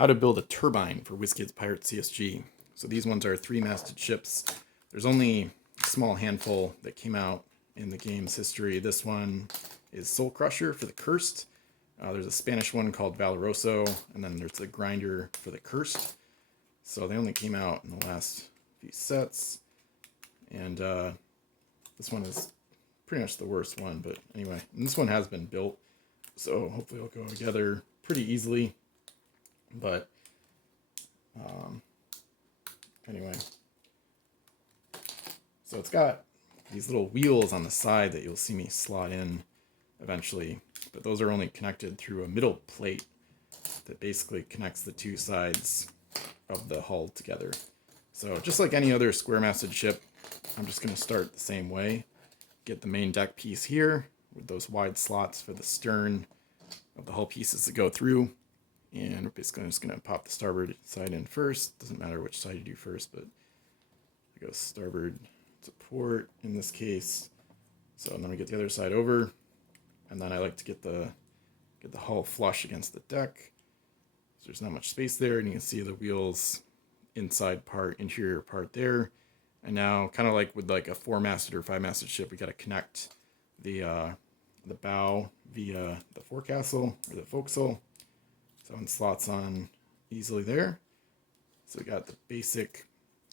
how to build a turbine for Wizkids Pirates CSG. So these ones are 3-masted ships. There's only a small handful that came out in the game's history. This one is Soul Crusher for the Cursed. There's a Spanish one called Valoroso, and then there's the Grinder for the Cursed. So they only came out in the last few sets, and this one is pretty much the worst one, but anyway, and this one has been built, so hopefully it'll go together pretty easily. But anyway, so it's got these little wheels on the side that you'll see me slot in eventually, but those are only connected through a middle plate that basically connects the two sides of the hull together. So just like any other square-masted ship, I'm just going to start the same way. Get the main deck piece here with those wide slots for the stern of the hull pieces to go through. And we're basically just going to pop the starboard side in first. Doesn't matter which side you do first, but I go starboard to port in this case. So then we get the other side over, and then I like to get the hull flush against the deck. So there's not much space there, and you can see the wheels inside part, interior part there. And now, kind of like with like a 4-masted or 5-masted ship, we got to connect the bow via the forecastle or the forecastle. So it slots on easily there. So we got the basic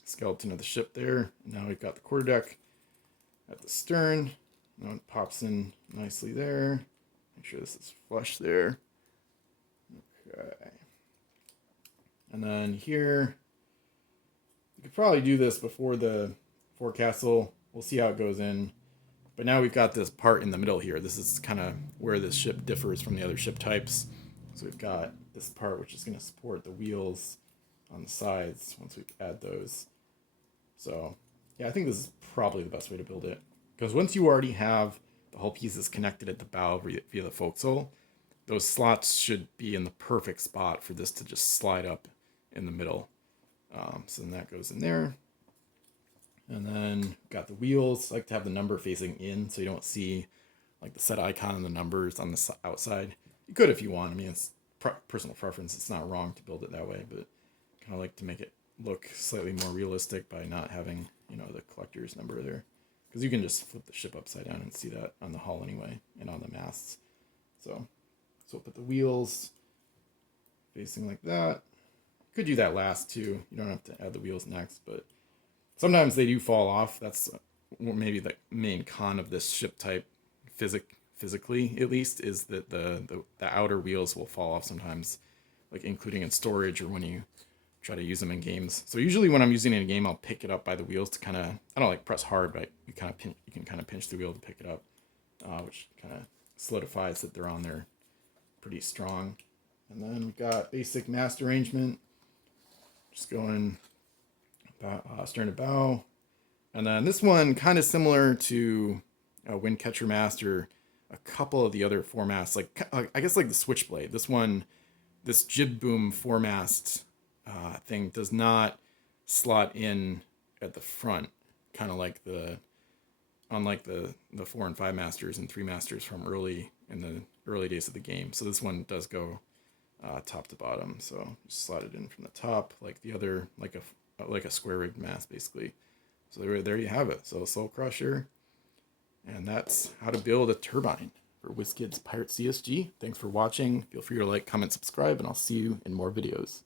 skeleton of the ship there. Now we've got the quarterdeck at the stern. Now it pops in nicely there. Make sure this is flush there. Okay. And then here, you could probably do this before the forecastle. We'll see how it goes in. But now we've got this part in the middle here. This is kind of where this ship differs from the other ship types. So we've got this part which is going to support the wheels on the sides once we add those. So yeah, I think this is probably the best way to build it. Because once you already have the hull pieces connected at the bow via the forecastle, those slots should be in the perfect spot for this to just slide up in the middle. So then that goes in there. And then got the wheels. I like to have the number facing in so you don't see like the set icon and the numbers on the outside. You could if you want. I mean, it's personal preference. It's not wrong to build it that way, but kind of like to make it look slightly more realistic by not having, the collector's number there. Because you can just flip the ship upside down and see that on the hull anyway, and on the masts. So we'll put the wheels facing like that. Could do that last too. You don't have to add the wheels next, but sometimes they do fall off. That's maybe the main con of this ship type, physically at least, is that the outer wheels will fall off sometimes, like including in storage or when you try to use them in games. So usually when I'm using it in a game, I'll pick it up by the wheels to kind of, I don't like press hard, but you can kind of pinch the wheel to pick it up, which kind of solidifies that they're on there pretty strong. And then we've got basic mast arrangement. Just going stern to bow. And then this one kind of similar to a Windcatcher mast or a couple of the other 4-masts, like I guess like the Switchblade. This one, this jib boom 4-mast thing does not slot in at the front, kind of like unlike the 4 and 5 masters and 3 masters from in the early days of the game. So this one does go top to bottom. So just slot it in from the top, like the other, like a square rigged mast basically. So there you have it. So Soul Crusher, and that's how to build a turbine for Wizkids Pirates CSG. Thanks for watching. Feel free to like, comment, subscribe, and I'll see you in more videos.